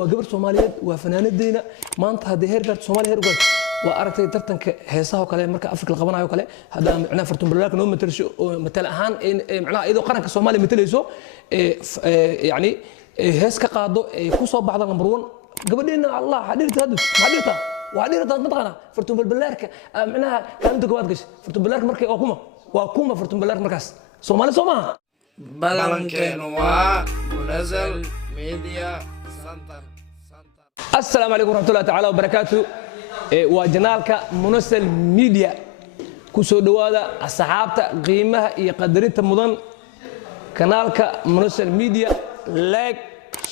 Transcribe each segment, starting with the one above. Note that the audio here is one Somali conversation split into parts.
waa gabar Soomaaliyeed waa fanaanadeyna maanta hadii heerka Soomaaliya heer uga waa aragtay tartanka heesaha kale marka Afrika la qabanayo kale hada macna fartun balaakan oo matalsho matal ahaan macna iyadoo qaranka Soomaaliya matalayso yani hees ka qaado ku soo baxda number 1 gabadheena Allah hadirta وعديرة مدقنا فرتون بالبلارك معناها كانت كواد قش فرتون بالبلارك مركي وكوما فرتون بالبلارك مركز سومالي سوما بلانكينوا منزل ميديا سنتر السلام عليكم ورحمة الله تعالى وبركاته وجنالك منزل ميديا كسو دوادا الصحابة قيمها يقدرت مدن كنالك منزل ميديا لايك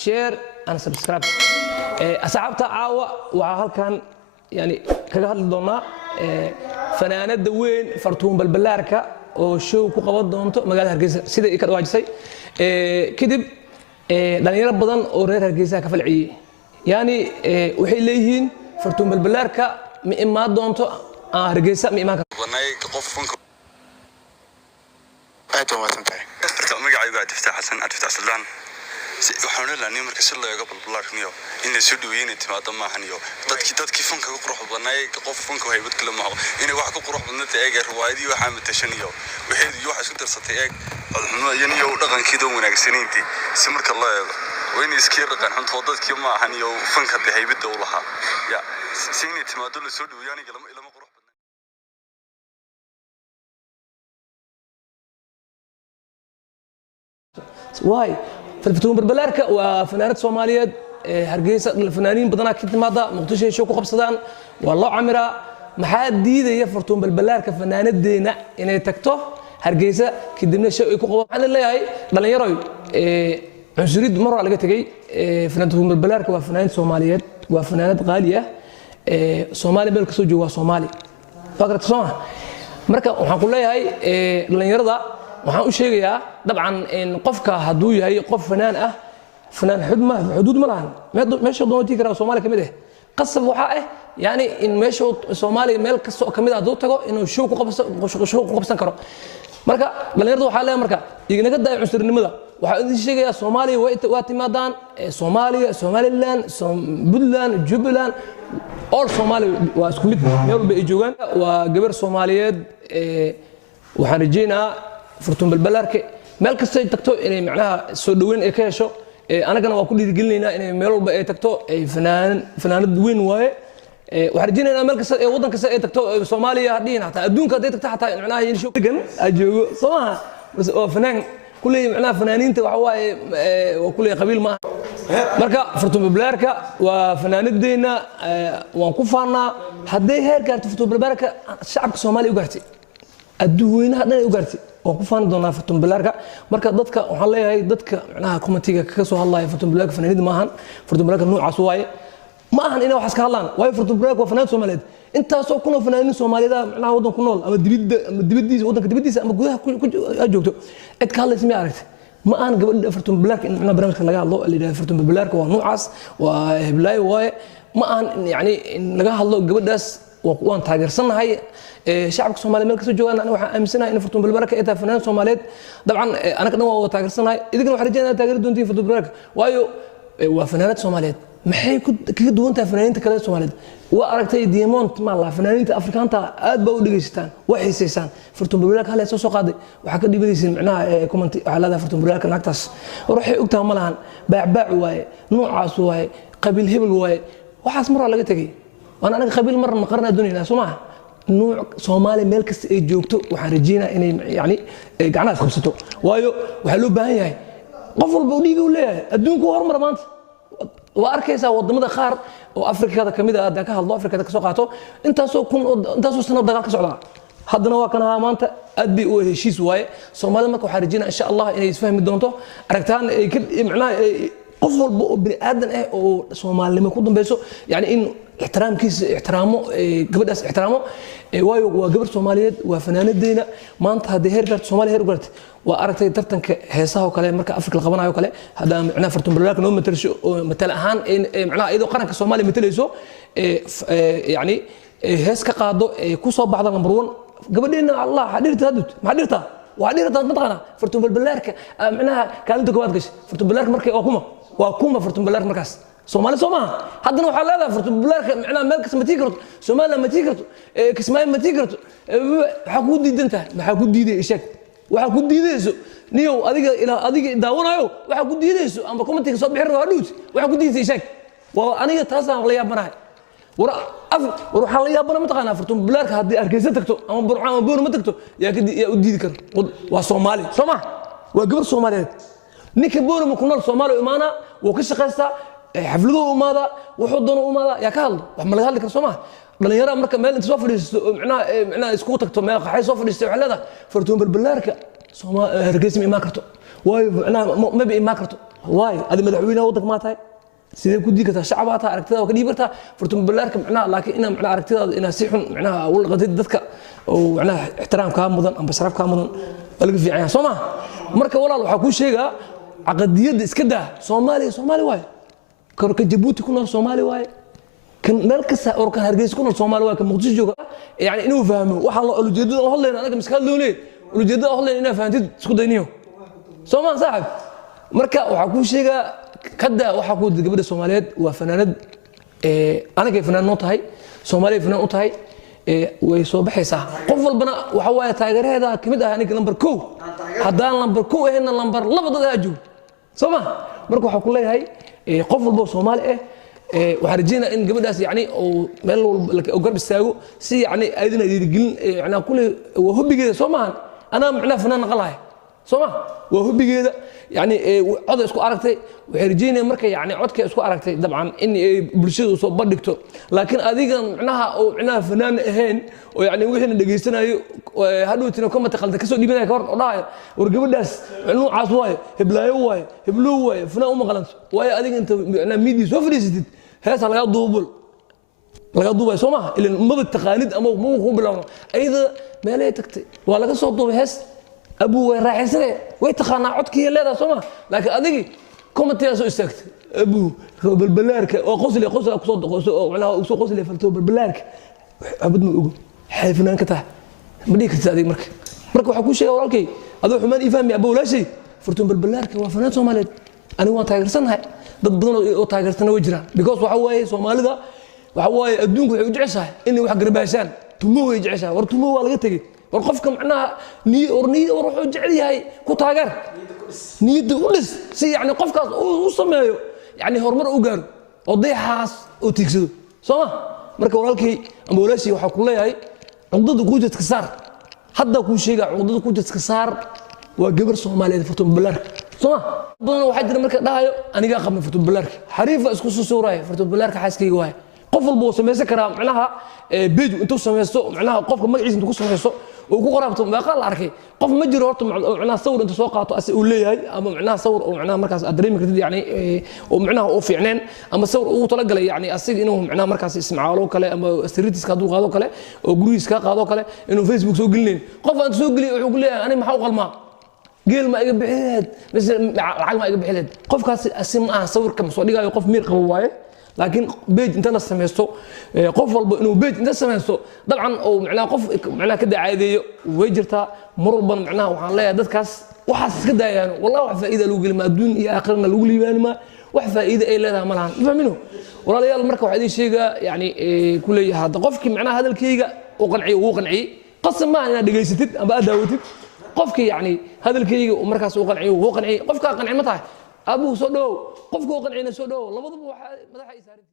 شير and subscribe أصحابته عاوة وعهل كان يعني كهذا دونا فنانات دوين فرتون بالبلاركة وشو كقبض دونتو مجال هرجيسة سيدا يكاد واجسي كذب دانيال بدن أورير هرجيسة كفلعي يعني وحي ليهين فرتون بالبلاركة مئما دونتو هرجيسة مئما وناي قفنك أنت ما تنتهي مقعد قاعد تفتح حسن تفتح سلطان waxaan leeyahay marka si loo eego balbalaarkaniyo in la soo dhaweeyay timaado maahaniyo dadkii fanka ku qurux badnay qof fanka haybad kala maaho in wax ku qurux badnay eega riwaayadii waxa matashaniyo wixii wax isku darsatay eeg codxumo iyo dhaqankiida wanaagsanayntii si marka loo eego وين يسكير رقم حنت فضلت كم هني وفنك بهاي بالدولة ها يا سيني تمادل السود وياني قلم إلى ما قرح واي فالفتون بالبلاركة وفنانات سوماليات هرجيسة الفنانين بدنا كنت ماذا مقتشين شوكو خبصدان والله عمرها محاد ديده يفرتون بالبلاركة فنانات دينا إن تكتو هرجيسة كدمنا شيء يكون قوي عن الله هاي دلنا يروي عنصريد مرة على جتكي فنانتهم بالبلاركة وفنانات سوماليات وفنانات غالية سومالي بالكسو جوا سومالي فقرة سوما مركب وحنقول لها هاي دلنا يرضى waxaan u sheegayaa dabcan in qofka haduu yahay qof fanaan ah fanaan xuduud ma lahan meesha doontii kara Soomaaliya kamid ah qasab waxa ah yani in meesha Soomaaliya meel kasto kamid ah tago inuu show ku qabsan karo marka dhalinyaradu waxa leeyahay marka ignaga daay cusurnimada waxa uu sheegayaa Soomaaliya waa timaadaan Soomaaliya Somaliland Puntland Jubaland all Soomaaliya waa isku mid meel bay joogaan waa gabar Soomaaliyeed waxaan rajaynayaa فرتون بالبلاركة مالك السيد تكتو إني معناها سودوين إكيشو أنا كنا وأقول لي قلنا إني ميلول بقى تكتو فنان دوين واي وحرجينا أنا مالك السيد وضن كسيد تكتو سوماليا هدين حتى أدون كده تكتو حتى معناها ينشوف جن أجو صراحة بس فنان كل معناها فنانين توعواي وكل قبيل ما مركا فرتون بالبلاركة وفنان الدينا وانكفرنا حدي هير كانت فرتون بالبلاركة الشعب الصومالي وقرتي الدوين هذا وقرتي وقفان دونا فتون بلاركا مركا ددك waxaan leeyahay dadka macnaha committee ka soo hadlaya فتون بلاركا fanaanid ma ahan فتون بلاركا noocaas waaye ma ahan inay wax ka hadlaan way فتون بلاركا waa fanaan Soomaaliyeed intaas oo kuna fanaaniin Soomaaliyeed macnaha wadan ku nool ama dibadiisa wadanka dibadiisa ama gudaha joogto cid ka hadlaysa ma aragtay ma aan gabadha فتون بلاركا in macnaha barnaamijka laga hadlo leeyahay فتون بلاركا waa noocaas waa heblaay waaye ma aan yani in laga hadlo gabadhaas waan taageersanahay شعبك الصومالي ملك سجوان أنا وحامسنا إن فرتون بالبركة إذا فنان صوماليات طبعا أنا كنا وتاجرسنا إذا كانوا حرجنا تاجر دونتي فرتون بالبركة وايو وفنانات صوماليات محي كده دونتها فنانين تكلم صوماليات وأركتي ديمونت ما الله فنانين أفريقيا أنت أدبوا دقيقتان وحيسيسان فرتون بالبركة هلا يسوق قاضي وحكي دي بديس معناها كومنت على هذا فرتون بالبركة نكتس وروحي أكتها ملهن باع واي نوعاس واي قبيل هبل واي وحاس مرة لقيتك وأنا قبيل مرة مقرنا الدنيا سمعها نوع صومالي ملكس جوجتو وحرجينا إني يعني قعنا خمسته وايو وحلو بهاي قفل بوديجي ولا الدنيا كوار مرة مانت وأركيسا وضمدا خار وأفريقيا هذا كميدا هذا كهالله أفريقيا هذا كسوقاته أنت سو سنة دقائق كسوقها هذا نوع كان مانت أدبي وهشيس واي صومالي ماكو حرجينا إن شاء الله إني يسفهم الدونتو أركتان كل معناه قفل بني آدم وصومالي ما كنتم بيسو يعني إنه احترام كيس احترامه قبل احترامه وايو وقبل سوماليات وفنان الدينا ما أنت هذه هيرجت سومالي هيرجت وأردت ترتن كهسه وكلام مركب أفريقيا القبنا وكلام هذا معناه فرتون بالبلاركة نوم مثل أهان معناه إذا قرن كسومالي مثل يسو يعني هس كقاضو كوسو بعض النمبرون قبل إن الله حديرت هدوت ما حديرتها وحديرتها مطعنا فرتون بالبلاركة معناها كانت كواد قش فرتون بالبلاركة مركب وكوما فرتون بالبلاركة مركز soomaali soomaa haddana waxaa leedahay furto bulaarka macnaha meel kasta ma tii karto Soomaaliland ma tii karto Kismaayo ma tii karto waxaa ku diidan tahay maxaa ku diiday ishak waxaa ku diidayso niyow adiga daawanayo waxaa ku diidayso amba commentiga soo bixin raba dhuut waxaa ku diidayso ishak waa aniga taasaan la yaabanahay war waxaa la yaabana mataqaanaa furtun bulaarka haddii Hargeysa tagto ama Burco ama Boor ma tagto yaa u diidi karo waa Soomaali Sooma waa gabar Soomaaliyeed ninka Boor ma ku nool Soomaali imaana wuu ka shaqeystaa xaflado umaada wuxuu doono umaada yaa ka hadlo wax ma laga hadli karo Sooma dhalinyarada marka meel inta soo fadhiisto macnaha isku tagto meel qaxay soo fadhiistay waxa leedahay furtun bulaarka Soomaali Hargeysa ma karto waayo macnaha ma imaan karto waayo adi madaxweynaha waddanka ma tahay sidee ku diigata shacabata aragtida ka dhiibarta furtun balaarka macnaha laakiin ina macnaha aragtida ina si xun macnaha uu qadid dadka oo macnaha ixtiraamka mudan amba sharafka mudan walaga fiican Sooma marka walaal waxa ku sheegaa aqadiyada iska daa Soomaali waay ka Djibouti ku nool Soomaali waay kan meel kasta oo ka Hargeysa ku nool Soomaali waay ka Muqdisho jooga yani inuu fahmo waxa loo ujeedada oo hadlayna anaga miska loolay ujeedada oo hadlayna ina fahamtid isku dayniyo Sooma saaxib marka waxa ku sheegaa kada waxa ku gabadha Soomaaliyeed waa fanaanad anaga fanaan noo tahay Soomaaliya fanaan u tahay way soo baxaysaa qof walbana waxa waaya taageeraheeda kamid ah aniga number 1 hadaan number 2 ahayna number 2 dad aaju Sooma marka waxa ku leeyahay qof walba Soomaali waxa rajayna in gabadhaas yani oo meel walba garb istaago si yani aydina dhiirigelin yani kulli waa hubbigeeda Sooma ana macna fanaan qalahay Sooma waa hubbigeeda يعني cod isku aragtay waxay rajeynayaan marka yani codka isku aragtay dabcan in bulshadu soo bandhigto laakiin adiga macnaha oo macnaha fanaan ahayn oo yani wixii dhageysanayo hadhowtina comment qalda ka soo dhibanaya ka hor dhaay war gabadhaas noocaas waay hiblaayo waay hiblo waay fanaan uma qalanto waay adiga inta macnaha media soo fadhiisatid heesa laga duubay Sooma ilaa maba taqaanid ama ma ku bilowno ayda meelay tagtay waa laga soo duubay hees أبو راحسنة ويتخانع عدك هي لا سما لكن أديك كم تياسو استكت أبو بالبلارك وقصلي أقصد ولا قصلي فلتو بالبلارك أبد ما أقول حيفنا كتاه بديك تساعدك مرك وحكوا شيء وراكي هذا حمان يفهم أبو لا شيء فرتون بالبلارك وفنان سومالي أنا وان تاجرسنا هاي ضد بدون تاجرسنا وجرا because وحواي سومالي ذا وحواي الدنيا ويجعسها إني وحق رباشان تمو يجعسها ورتمو ولا قتك warqofka macnaha niyo ruuxu jecel yahay ku taageer niyada u dhis si yani qofkaas uu sameeyo yani horumar u gaaro odayahaas oo tigsado Sooma marka walaalkay ama walaashii waxa ku leeyahay cuntada ku jidka saar hadda ku sheega cuntada ku jidka saar waa gabar Soomaaliyeed furtun balaarka Sooma badan waxa jira marka dhahayo aniga qabna furtun balaarka xariifa isku soo sooray furtun balaarka xaaskayga waay qof walba oo sameeysan kara macnaha beeju intuu sameeysto macnaha qofka magaciisa intuu ku sameeysto oo ku qorabto maaqa la arkay qof ma jiro horta macnaha sawir inta soo qaato asii uu leeyahay ama macnaha sawir oo macnaha markaas dareemi kartid yani oo macnaha oo fiicneen ama sawir uu tala galay yani asiga inuu macnaha markaas ismacaalo kale ama sirriiska haduu qaado kale oo gurigiisa ka qaado kale inuu Facebook soo gelineen qof aan soo geliyo wuxuu ku leeyahay ani maxaa u qalmaa geel ma iga bixileed mise lacag ma iga bixileed qofkaas asim ah sawirka soo dhigayo qof miir qabo waaye لكن بيج انت لا سميستو قف والب انه بيج انت سميستو طبعا او معناها قف معناها كدا عاديه way jirta marba macnaha waxaan leeyahay dadkaas waxa iska daayaan wallahi wax faa'iido lagu gelma adduun iyo aakhirna lagu liibaan ma wax faa'iido ay leedahay malahan fahmino walaalayaal marka waxa idin sheega yani kulay hada qofkii macnaha hadalkayga oo qanciyo qasam ma inaad dhageysatid aba daawatid qofkii yani hadalkayga oo markaas uu qanciyo qofka qanci ma tahay abu soo dhow qofku qancina soo dhow labadaba waxa madaxa ay saaran